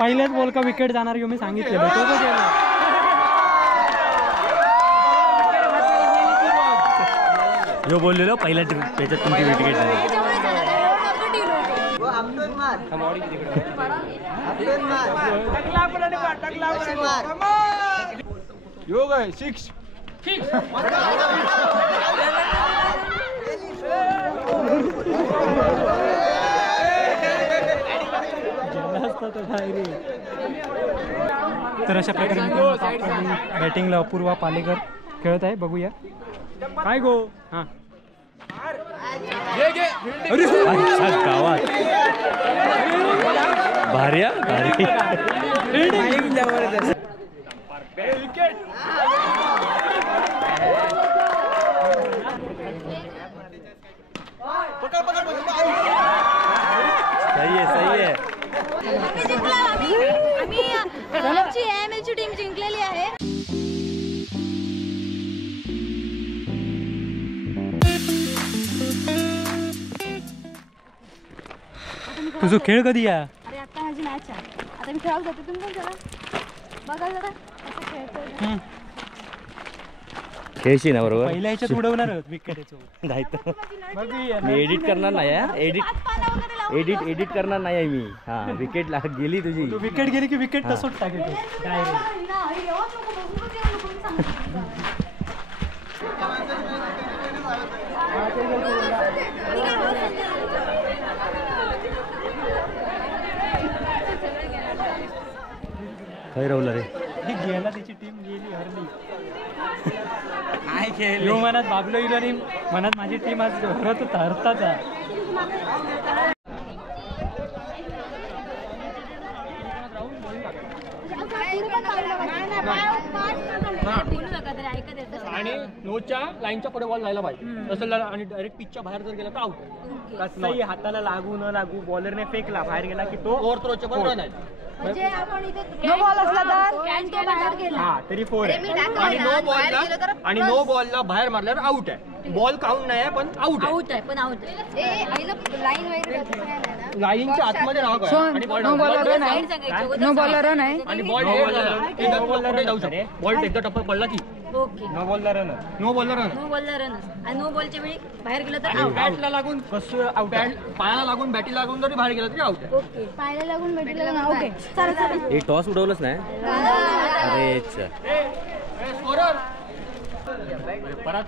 पहिल्याच बॉल का विकेट जाणार मी सांगितलेलं तो तो गेला. जो बोललेलो पहिल्या त्याच्यात तुमची विकेट झाली. योग आहे 6 तर अशा प्रकारे बॅटिंगला अपूर्वा पालेकर खेळत आहे. बघूया काय गो. हां गावात भारी भारी सही आहे सही आहे. आम्ही टीम जिंकलेली आहे. तुझं खेळ कधी या. अरे आता माझी मॅच आहे. आता मी खेळायला जाते. तुम्ही पण चला बघा जरा कसं खेळतोय. खेळशी ना बरोबर. पहिल्या ह्याच्यात उडवणार विकेट मी एडिट करणार नाही. एडिट करणार नाही मी. हा विकेट गेली तुझी. विकेट गेली की विकेट तसंच टाकेल. काय राहुल रे गेला त्याची टीम गेली हरली. यो मनात बाबलो गेलो आणि मनात माझी टीम आज हरत होता हरताचा. आणि नोच्या लाईनच्या पुढे बॉल जायला पाहिजे तसं आणि डायरेक्ट पिचच्या बाहेर जर गेला तर आउट. कसंही हाताला लागू न लागू बॉलरने फेकला बाहेर गेला की तो ओव्हर थ्रोचे पण रन आहे. म्हणजे आपण इथे नो बॉल असला तर बाहेर गेला. हा तरी 4 आहे. आणि नो बॉलला बाहेर मारल्यावर आउट आहे. बॉल काउंट नाही आहे पण आउट आहे. पण आउट आहे. लाईन वगैरे लाईनच्या आतमध्ये राहा आणि बॉल नो बॉलर नाही. नो बॉलर नाही. आणि बॉल जाऊ शकतो. बॉल एकदा टप्पर पडला की ओके. नो बॉलला रन. नो बॉलला रन आणि नो बॉलच्या वेळी बाहेर गेलं तर बॅटला लागून कसं आउट. पायाला लागून बॅटी लागून जरी बाहेर गेला तरी आउट आहे. ओके. पायाला लागून बॅटी लागून ओके. चला हे टॉस उडवलंच नाही. अरे स्कोरर परत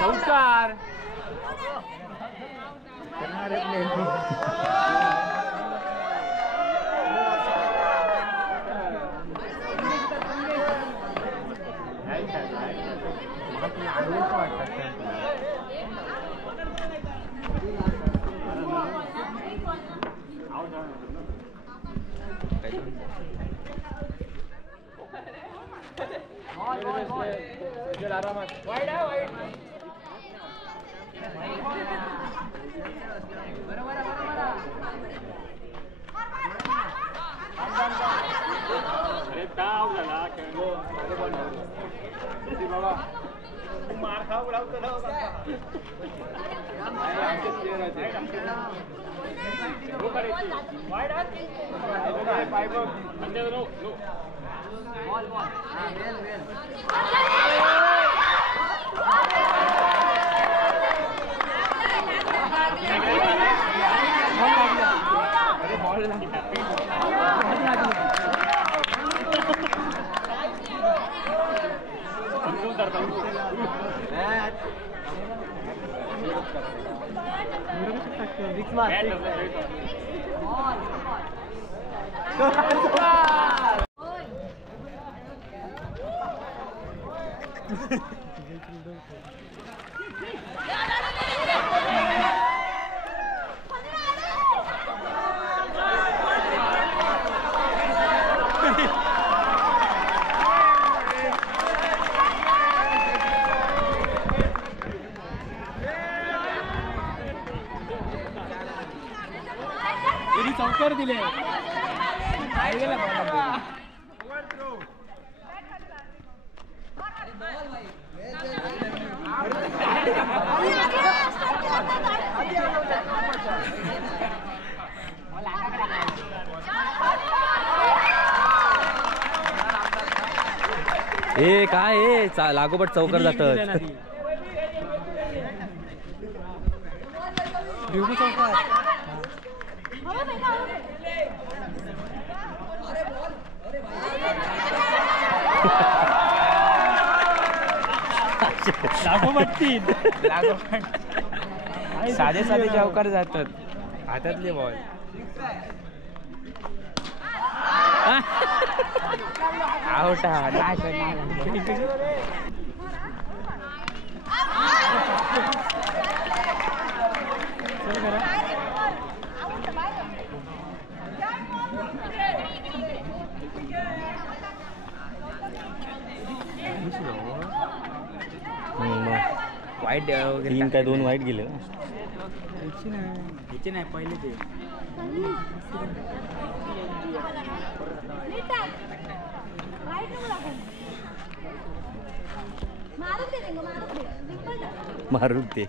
चौकार ए काय लागोपाठ चौकर जातात. साधे साधे चौकार जातात हातातले बॉल. आउट वाईट 3 काय 2 वाईट गेले ना. याची नाही पहिले ते मारू ते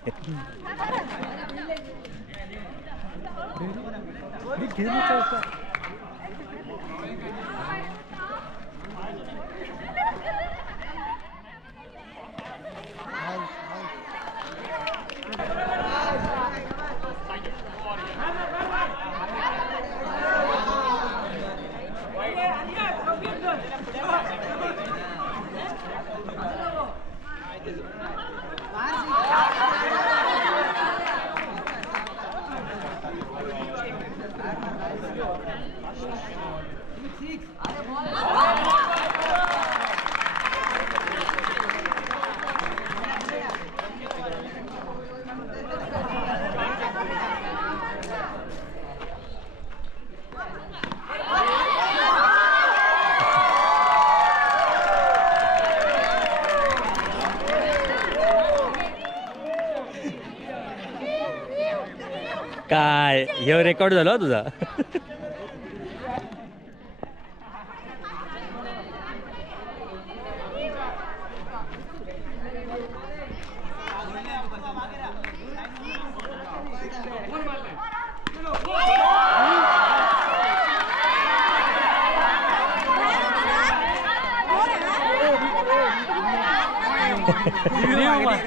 काय हे रेकॉर्ड झालं तुझा.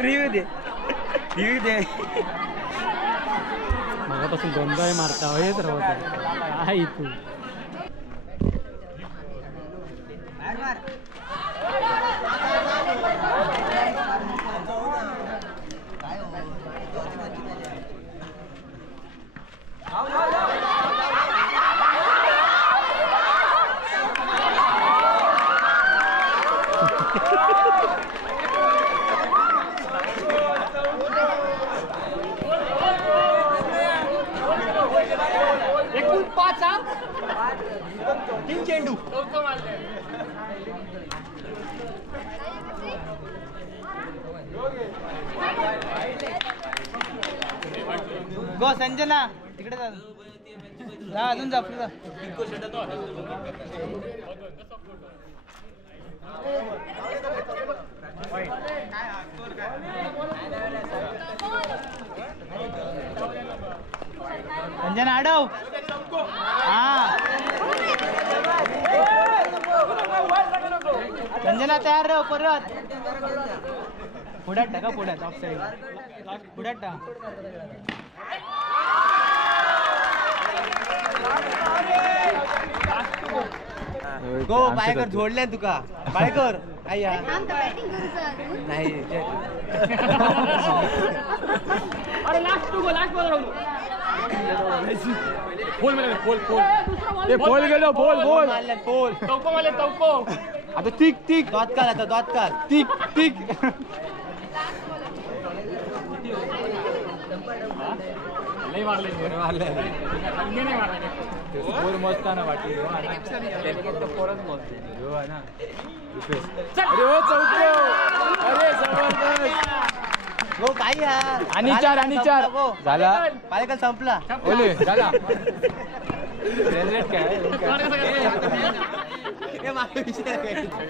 रिव्ह्यू दे मगापासून गोंधळ मारता हेच राहत आहे तू. चेंडू गो संजना तिकडे जा अजून जा पुढे संजना आडव. हा संजना तयार राह. परत पुढ्यात टाका. पुढ्यात ऑफ साईड पुढ्यात टाका. गो बायकर जोडल्या तुका बायकर आया नाही. अरे last two go last ball राहू. बोल मला बोल बोल. बोल गेलो. बोल बोल बोल चौको मला चौको. आता तिक तिक द्वातकाल. आता द्वातकाल तिक तिक. नाही मारले नाही मारले. बोल मस्ताना वाटली पोरच बोलते ना. अरे हो चौको. अरे जबरदस्त. गो काय यार. आणि चार झाला. पायकल संपला. ओले झाला.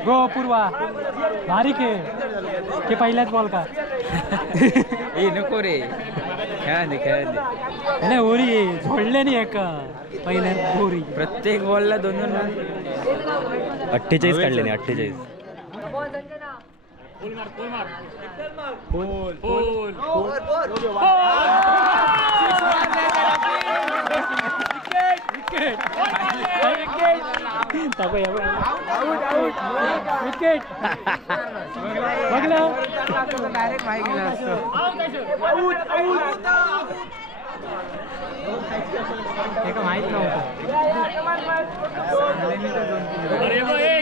गो पूर्वा भारी खेळ ते पहिल्याच बॉल का नको रे खेळ नाही ओरी झोडले नाही एका पहिल्या ओरी प्रत्येक बॉलला 2 रन 48 काढले नाही 48 विकेट बघलं डायरेक्ट माहिती गेला असतो हे का माहित नव्हतं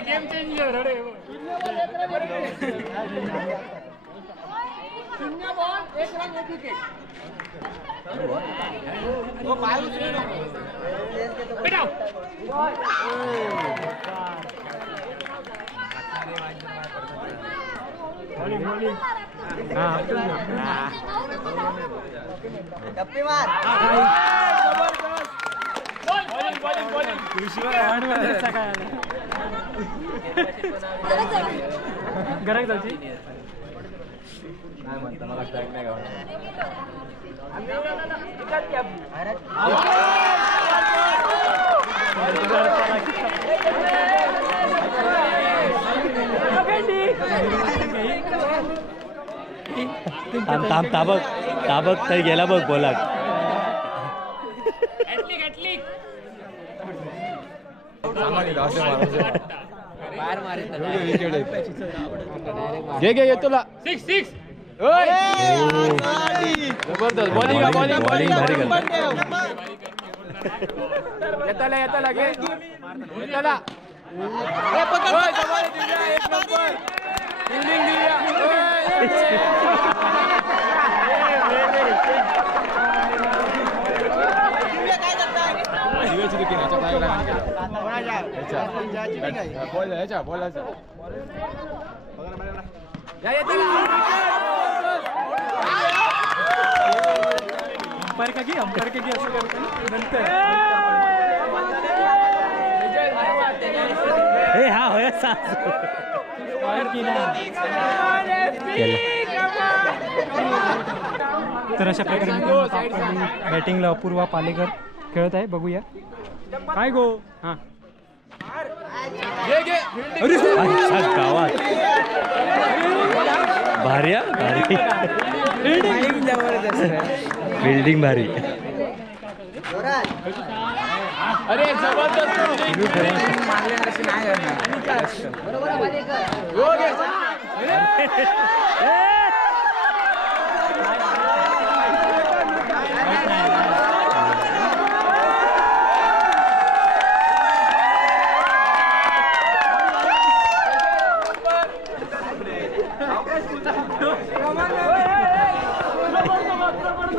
गेम चेंजर अरे गरज जायची ताबक तरी गेला बघ बोला घे येतो 6 जबरदस्त बॉलिंग भारी येताला घे येताला अंपायर का असं करतो नंतर हा होय तर अशा प्रकारे बॅटिंगला अपूर्वा पालेकर खेळत आहे बघूया काय गो हा अरे गावात भारी बिल्डिंग भारी अरे जबरदस्त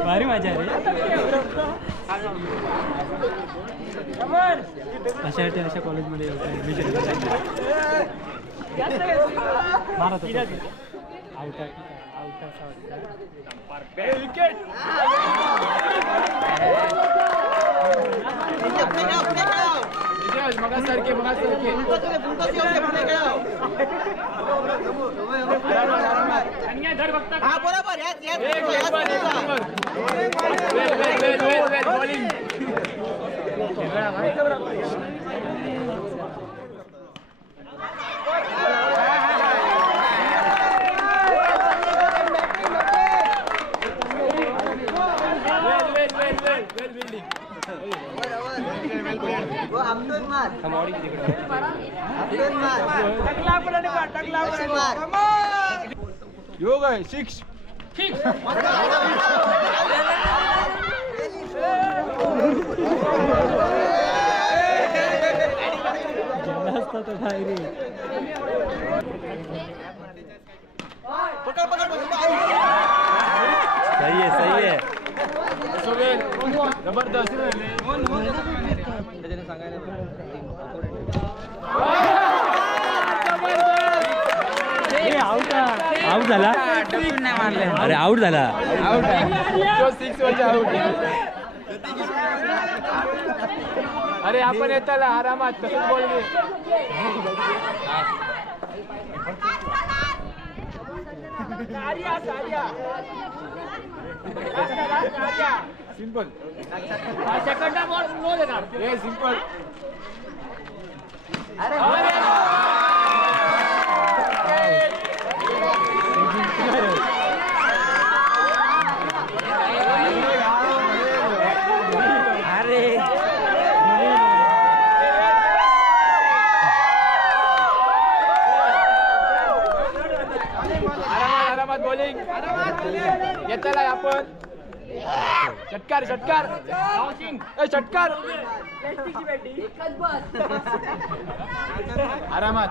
भारी मजा रे अशा कॉलेजमध्ये मारत सारखे योग आहे 6 सही है जबरदस्त आउट झाला अरे आउट झाला आउट 6 वरचा आउट अरे आपण येताला आरामात तसंच बोल गे. सिंपल सेकंड बॉल नो देणार. हे सिंपल. आरामात बॉलिंग. येताला आपण षटकार षटकार षटकार. आरामात.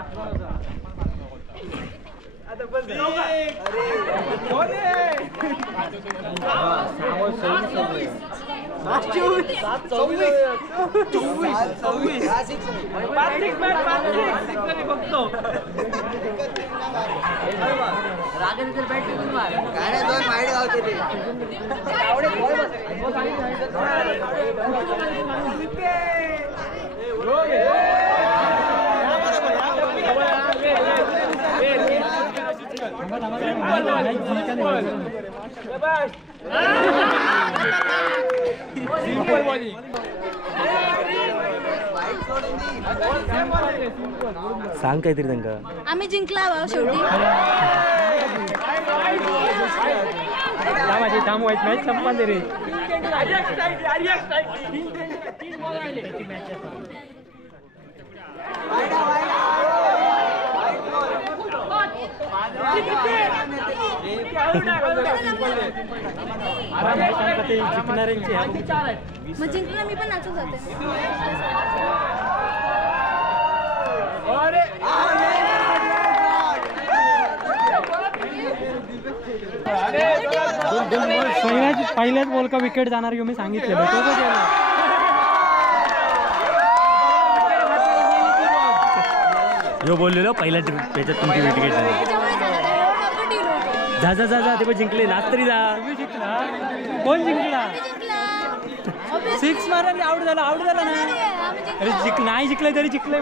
Simple bowling. सांग काहीतरी त्यांना. आम्ही जिंकला शेवटी. माझी थांब व्हायची मॅच संपा दे रे. जिंकणाऱ्यांची मग जिंकला मी पण नाचून जाते. पहिल्याच बॉल का विकेट जाणार मी सांगितलेलं. जो बोललेलो पहिल्या त्याच्यात तुमची विकेट जा जा जा जा. ते पण जिंकले. नाच तरी जा. कोण जिंकला? 6 मारला आउट झाला. आउट झाला ना. अरे नाही जिंकलंय तरी जिंकलंय.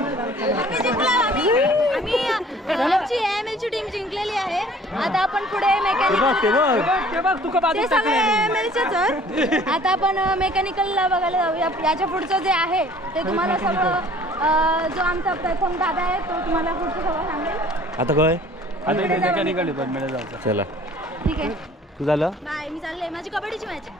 आमची टीम जिंकलेली आहे. आता आपण पुढे आता आपण मेकॅनिकलला बघायला जाऊया. याच्या पुढचं जे आहे ते तुम्हाला सगळं जो आमचा प्रथम दादा आहे तो तुम्हाला पुढचं सगळं सांगेल. आता काय मेकॅनिकल डिपार्टमेंटला जायचं. चला ठीक आहे. तू झालं. बाय. मी चालले. माझी कबड्डीची मॅच आहे.